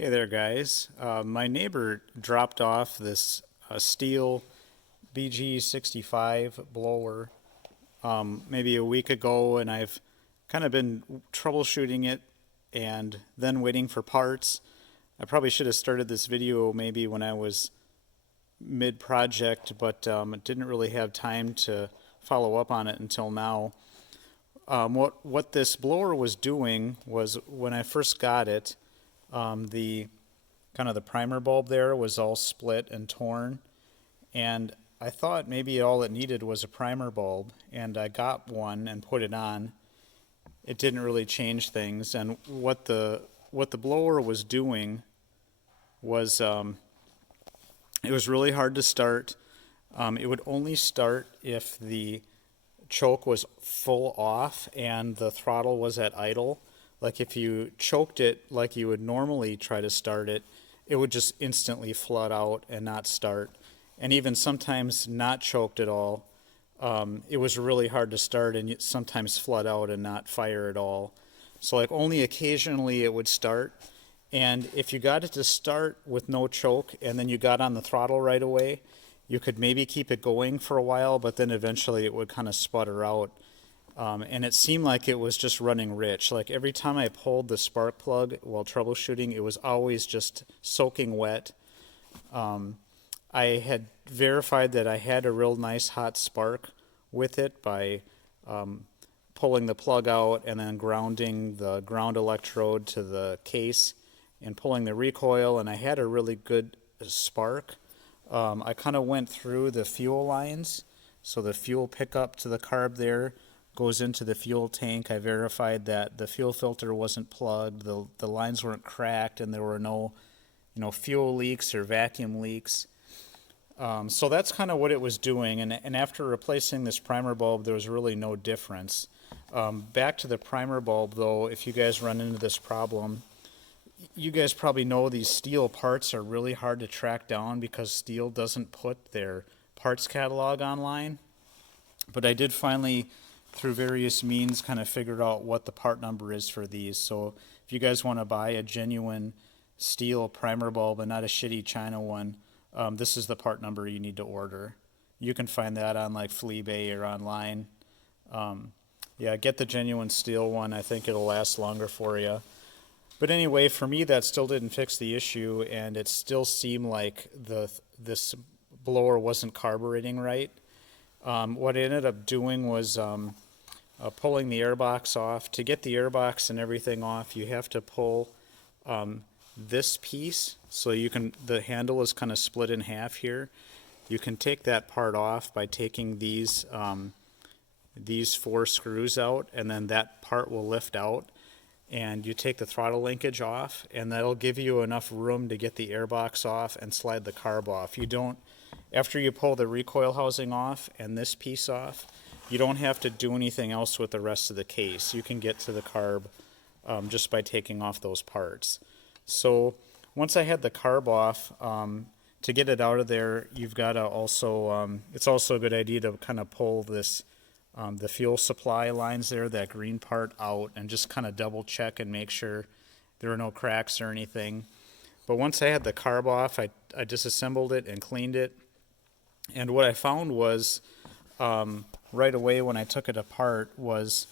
Hey there, guys. My neighbor dropped off this Stihl BG65 blower maybe a week ago, and I've kind of been troubleshooting it and then waiting for parts. I probably should have started this video maybe when I was mid-project, but didn't really have time to follow up on it until now. What this blower was doing was when I first got it, the kind of the primer bulb there was all split and torn, and I thought maybe all it needed was a primer bulb, and I got one and put it on. It didn't really change things, and what the blower was doing was it was really hard to start. It would only start if the choke was full off and the throttle was at idle. Like if you choked it like you would normally try to start it, it would just instantly flood out and not start. And even sometimes not choked at all, it was really hard to start and sometimes flood out and not fire at all. So like only occasionally it would start. And if you got it to start with no choke and then you got on the throttle right away, you could maybe keep it going for a while, but then eventually it would kind of sputter out. And it seemed like it was just running rich. Like every time I pulled the spark plug while troubleshooting, it was always just soaking wet. I had verified that I had a real nice hot spark with it by pulling the plug out and then grounding the ground electrode to the case and pulling the recoil, and I had a really good spark. I kind of went through the fuel lines, so the fuel pickup to the carb there goes into the fuel tank. I verified that the fuel filter wasn't plugged, the lines weren't cracked, and there were no fuel leaks or vacuum leaks. So that's kind of what it was doing, and after replacing this primer bulb, there was really no difference. Back to the primer bulb, though, if you guys run into this problem, you guys probably know these Stihl parts are really hard to track down because Stihl doesn't put their parts catalog online. But I did finally, through various means, kind of figured out what the part number is for these. So if you guys want to buy a genuine Stihl primer bulb and not a shitty China one, this is the part number you need to order. You can find that on like Fleabay or online. Yeah, get the genuine Stihl one. I think it'll last longer for you. But anyway, for me, that still didn't fix the issue, and it still seemed like this blower wasn't carbureting right. What I ended up doing was pulling the airbox off. To get the airbox and everything off, you have to pull this piece. So the handle is kind of split in half here. You can take that part off by taking these 4 screws out, and then that part will lift out. And you take the throttle linkage off, and that'll give you enough room to get the airbox off and slide the carb off. After you pull the recoil housing off and this piece off, you don't have to do anything else with the rest of the case. You can get to the carb just by taking off those parts. So once I had the carb off, to get it out of there, you've got to also, it's also a good idea to kind of pull this the fuel supply lines there, that green part, out, and just kind of double check and make sure there are no cracks or anything. But once I had the carb off, I disassembled it and cleaned it. And what I found was right away when I took it apart was,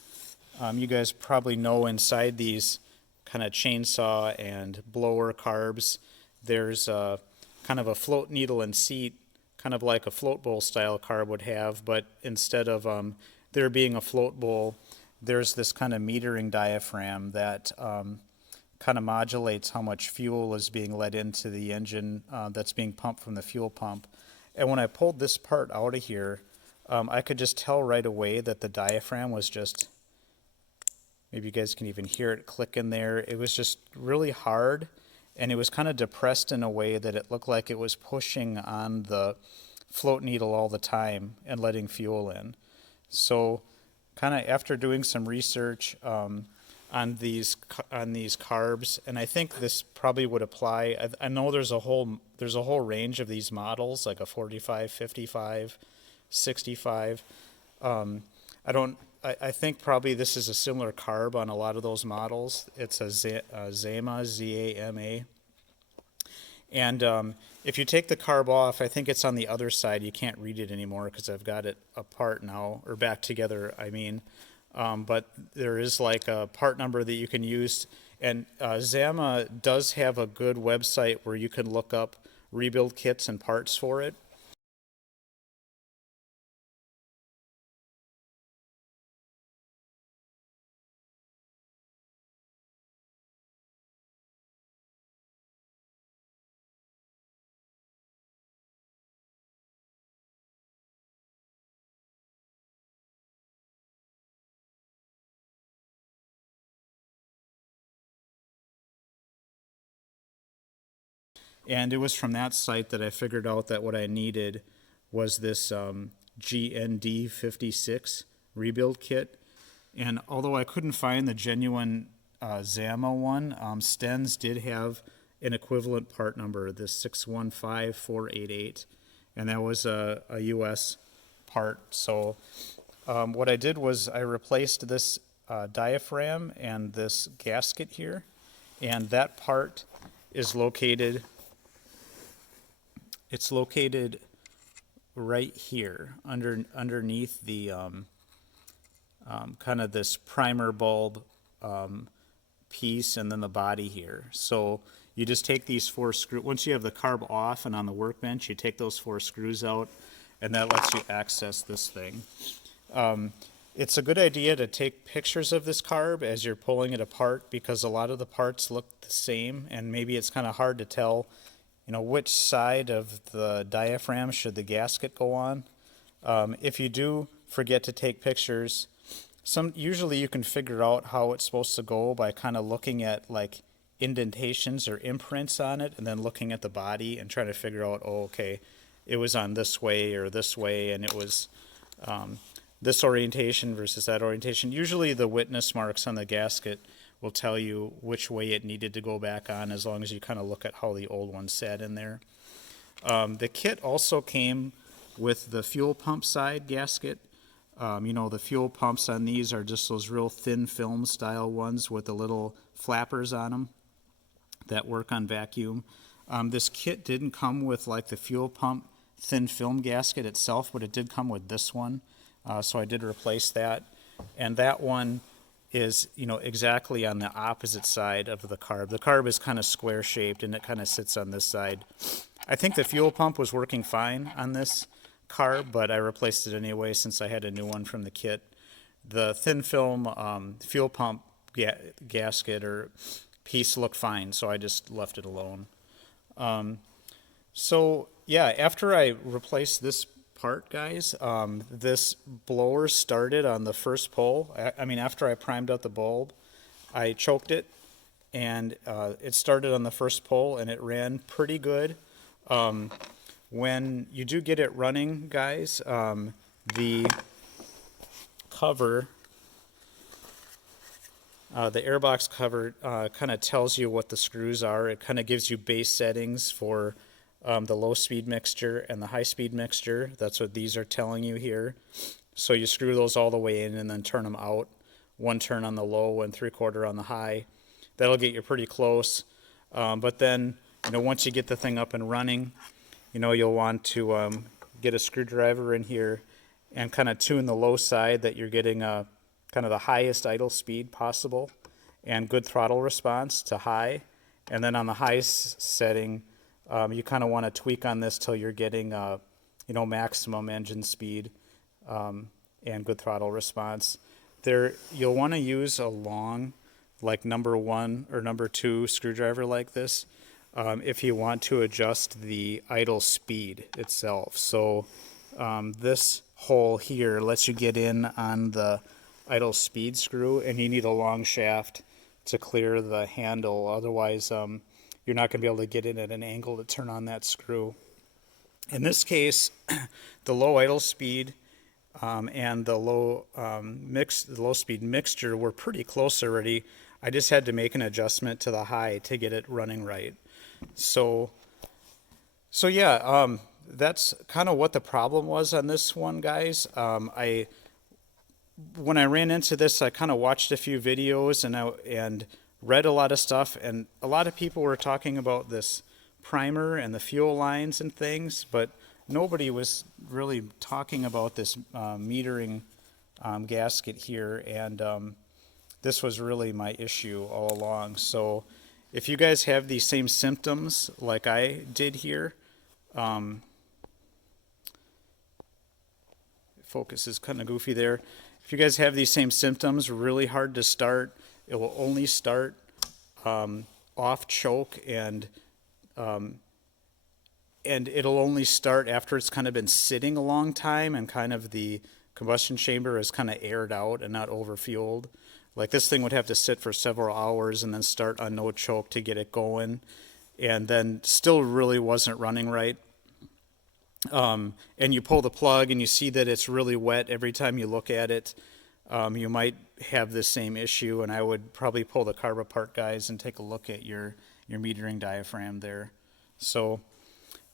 you guys probably know inside these kind of chainsaw and blower carbs, there's kind of a float needle and seat, kind of like a float bowl style carb would have, but instead of there being a float bowl, there's this kind of metering diaphragm that kind of modulates how much fuel is being let into the engine that's being pumped from the fuel pump. And when I pulled this part out of here, I could just tell right away that the diaphragm was just, maybe you guys can even hear it click in there. It was just really hard, and it was kind of depressed in a way that it looked like it was pushing on the float needle all the time and letting fuel in. So kind of after doing some research on these carbs, and I think this probably would apply. I know there's a whole range of these models, like a 45, 55, 65. I think probably this is a similar carb on a lot of those models. It's a Zama, Z-A-M-A. And if you take the carb off, I think it's on the other side. You can't read it anymore because I've got it apart now, or back together, I mean. But there is like a part number that you can use. And Zama does have a good website where you can look up rebuild kits and parts for it. And it was from that site that I figured out that what I needed was this GND56 rebuild kit. And although I couldn't find the genuine Zama one, Sten's did have an equivalent part number, this 615488, and that was a US part. So what I did was I replaced this diaphragm and this gasket here, and that part is located, it's located right here underneath the kind of this primer bulb piece and then the body here. So you just take these 4 screws. Once you have the carb off and on the workbench, you take those 4 screws out, and that lets you access this thing. It's a good idea to take pictures of this carb as you're pulling it apart, because a lot of the parts look the same, and maybe it's kind of hard to tell, you know, which side of the diaphragm should the gasket go on. If you do forget to take pictures, usually you can figure out how it's supposed to go by kind of looking at like indentations or imprints on it, and then looking at the body and trying to figure out, oh, okay, it was on this way or this way, and it was this orientation versus that orientation. Usually the witness marks on the gasket will tell you which way it needed to go back on, as long as you kind of look at how the old one sat in there. The kit also came with the fuel pump side gasket. You know, the fuel pumps on these are just those real thin film style ones with the little flappers on them that work on vacuum. This kit didn't come with like the fuel pump thin film gasket itself, but it did come with this one. So I did replace that. And that one is, you know, exactly on the opposite side of the carb. The carb is kind of square shaped, and it kind of sits on this side. I think the fuel pump was working fine on this carb, but I replaced it anyway since I had a new one from the kit. The thin film fuel pump gasket or piece looked fine, so I just left it alone. So yeah, after I replaced this part, guys, this blower started on the first pull. I mean, after I primed out the bulb, I choked it, and it started on the first pull, and it ran pretty good. When you do get it running, guys, the cover, the airbox cover kind of tells you what the screws are. It kind of gives you base settings for the low speed mixture and the high speed mixture. That's what these are telling you here. So you screw those all the way in and then turn them out. 1 turn on the low and 3/4 on the high. That'll get you pretty close. But then, you know, once you get the thing up and running, you know, you'll want to get a screwdriver in here and kind of tune the low side that you're getting kind of the highest idle speed possible and good throttle response to high. And then on the highest setting, you kind of want to tweak on this till you're getting, you know, maximum engine speed and good throttle response. You'll want to use a long, like number 1 or number 2 screwdriver like this if you want to adjust the idle speed itself. So this hole here lets you get in on the idle speed screw, and you need a long shaft to clear the handle. Otherwise, you're not going to be able to get in at an angle to turn on that screw. In this case, the low idle speed and the low speed mixture were pretty close already. I just had to make an adjustment to the high to get it running right. So yeah, that's kind of what the problem was on this one, guys. When I ran into this, I kind of watched a few videos and read a lot of stuff, and a lot of people were talking about this primer and the fuel lines and things, but nobody was really talking about this metering gasket here, and this was really my issue all along. So if you guys have these same symptoms like I did here, focus is kind of goofy there. If you guys have these same symptoms, really hard to start, it will only start off choke, and it'll only start after it's kind of been sitting a long time and kind of the combustion chamber is kind of aired out and not overfueled. Like this thing would have to sit for several hours and then start on no choke to get it going, and then still really wasn't running right. And you pull the plug and you see that it's really wet every time you look at it. You might have the same issue, and I would probably pull the carb apart, guys, and take a look at your metering diaphragm there. So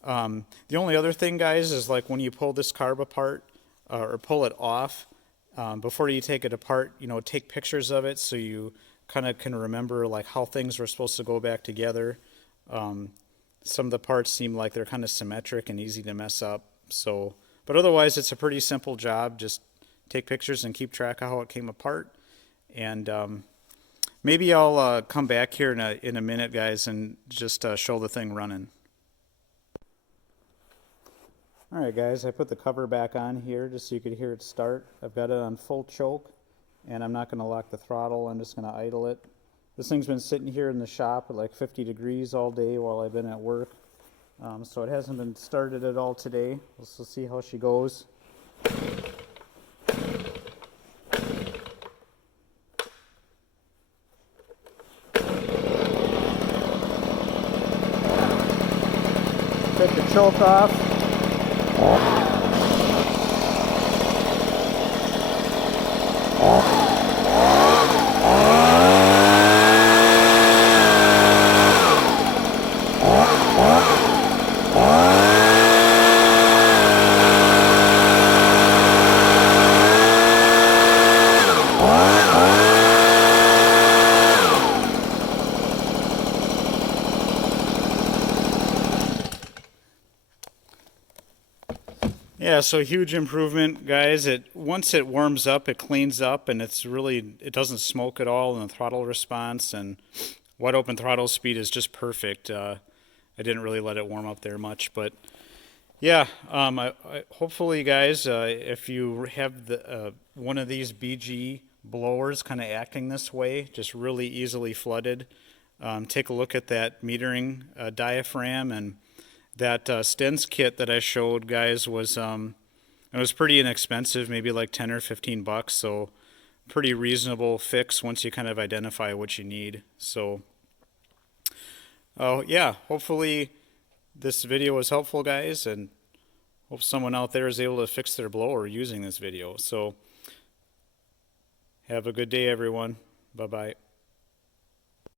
the only other thing, guys, is like when you pull this carb apart or pull it off, before you take it apart, you know, take pictures of it so you kind of can remember like how things were supposed to go back together. Some of the parts seem like they're kind of symmetric and easy to mess up. So, but otherwise, it's a pretty simple job. Just take pictures and keep track of how it came apart. And maybe I'll come back here in a minute, guys, and just show the thing running. All right, guys, I put the cover back on here just so you could hear it start. I've got it on full choke, and I'm not going to lock the throttle. I'm just going to idle it. This thing's been sitting here in the shop at like 50 degrees all day while I've been at work. So it hasn't been started at all today. We'll see how she goes. Take the choke off. Yeah, so huge improvement, guys. Once it warms up, it cleans up, and it doesn't smoke at all in the throttle response, and wide open throttle speed is just perfect. I didn't really let it warm up there much, but yeah, hopefully, guys, if you have one of these BG blowers kind of acting this way, just really easily flooded, take a look at that metering diaphragm. And that Stens kit that I showed, guys, was it was pretty inexpensive, maybe like 10 or 15 bucks, so pretty reasonable fix once you kind of identify what you need. So yeah, hopefully this video was helpful, guys, and hope someone out there is able to fix their blower using this video. So have a good day, everyone. Bye-bye.